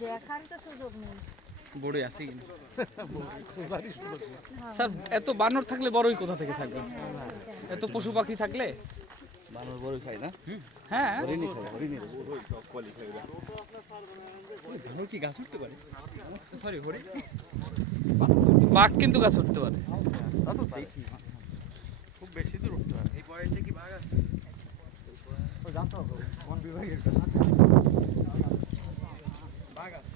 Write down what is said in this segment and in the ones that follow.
দেখার তো সুযোগ নেই। বড়ই আছে স্যার, এত বানর থাকলে বড়ই কোথা থেকে থাকবে? এত পশু পাখি থাকলে বানর বড়ই খায় না? হ্যাঁ, কি গাছ উঠতে পারে? সরি হরি বাঘ কিন্তু গাছ উঠতে পারে। খুব বেশি দূর উঠতে পারে। এই বয়সে কি বাঘ আছে? জানতে হবে কোন বিভাগের বাঘ আছে।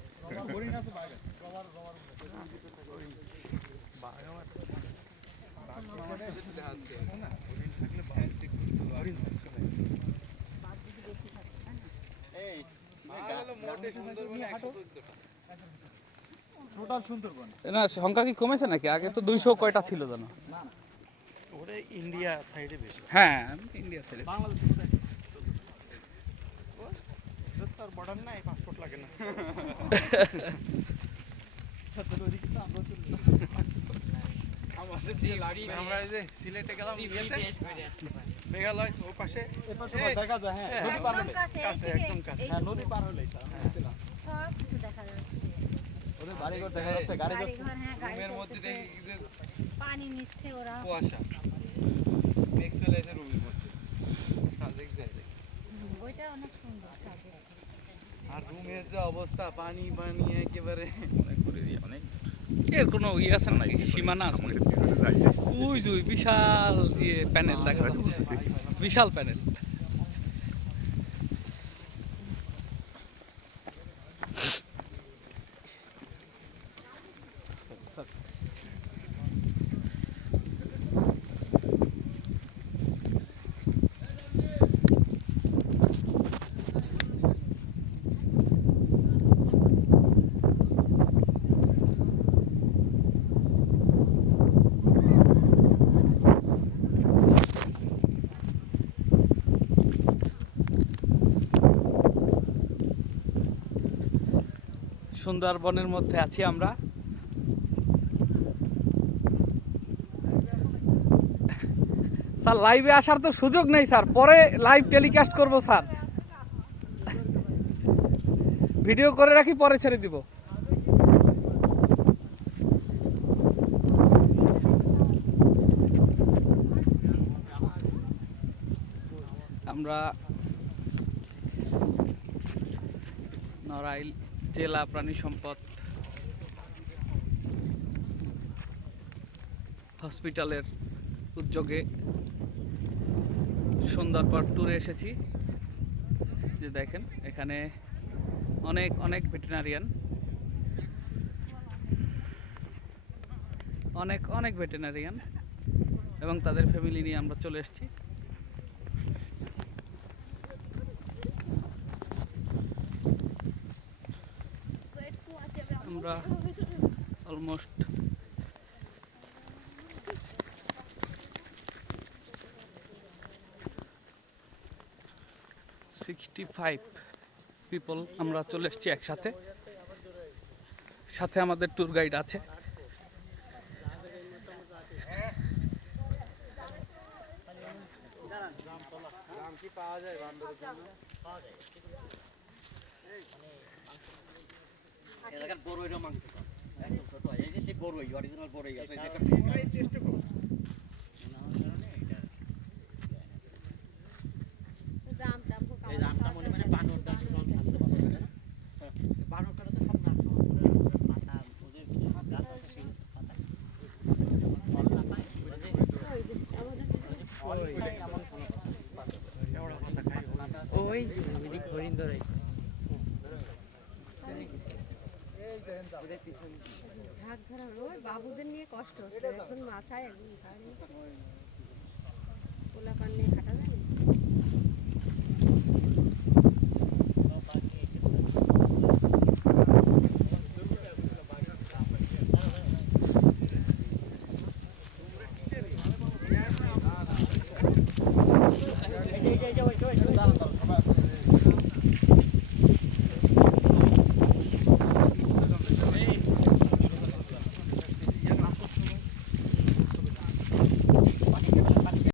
হরিণ আছে, বাঘ আছে। না, সংখ্যা কি কমেছে নাকি? আগে তো 200 কয়টা ছিল জানো? ওরে ইন্ডিয়া সাইডে বেশি। হ্যাঁ, ইন্ডিয়া সাইডে। বাংলাদেশে তার বর্ডার নাই, পাসপোর্ট লাগে না। আমরা এই যে সিলেটে গেলাম, মেঘালয় ওর পাশে দেখা যায়। হ্যাঁ, নদী পার হলে কাছে, একদম কাছে। হ্যাঁ, নদী পার হলে সব কিছু দেখা যাচ্ছে। ওদের বাড়িঘর দেখা যাচ্ছে, গাড়ি যাচ্ছে। বাড়িঘর, হ্যাঁ, গাড়ি রুমের মধ্যে চলতেছে, দেখি যে পানি নিচ্ছে ওরা। কুয়াশা, মেঘ চলে এসে রুমের মধ্যে সাজেক যায়। ওইটা অনেক সুন্দর সাজে। আর রুমের যে অবস্থা, পানি পানি একেবারে অনেক এর কোনো ইয়ে আছে নাকি, সীমানা আছে? ওই যে বিশাল ইয়ে প্যানেল দেখা যাচ্ছে, বিশাল প্যানেল। সুন্দরবনের মধ্যে আছি আমরা। স্যার, লাইভে আসার তো সুযোগ নেই স্যার, পরে লাইভ টেলিকাস্ট করব স্যার। ভিডিও করে রাখি, পরে ছেড়ে দিব। আমরা নড়াইল জেলা প্রাণী সম্পদ হসপিটালের উদ্যোগে সুন্দরবন ট্যুরে এসেছি। যে দেখেন এখানে অনেক অনেক ভেটেরিনারিয়ান, অনেক অনেক ভেটেরিনারিয়ান এবং তাদের ফ্যামিলি নিয়ে আমরা চলে এসেছি। আমরা অলমোস্ট 65 পিপল আমরা চলে এসেছি একসাথে। সাথে আমাদের ট্যুর গাইড আছে। পাওয়া যায় বান্দরের জন্য, এলাকার বড়ইরও মাংস একদম ছোট হয়। এই যে সেই বড়ই, অরিজিনাল বড়ই আছে, চেষ্টা করো। এই দামটা মনে মানে বানরটা বানরটা তো সব না পাতা, ওদের কিছু গাছ আছে সেই পাতা ওই হরিণ ধরে ঝাঁক ধরা হলো। ওই বাবুদের নিয়ে কষ্ট হচ্ছে, একজন মাথায় একজন ঘাড়ে। পোলাপান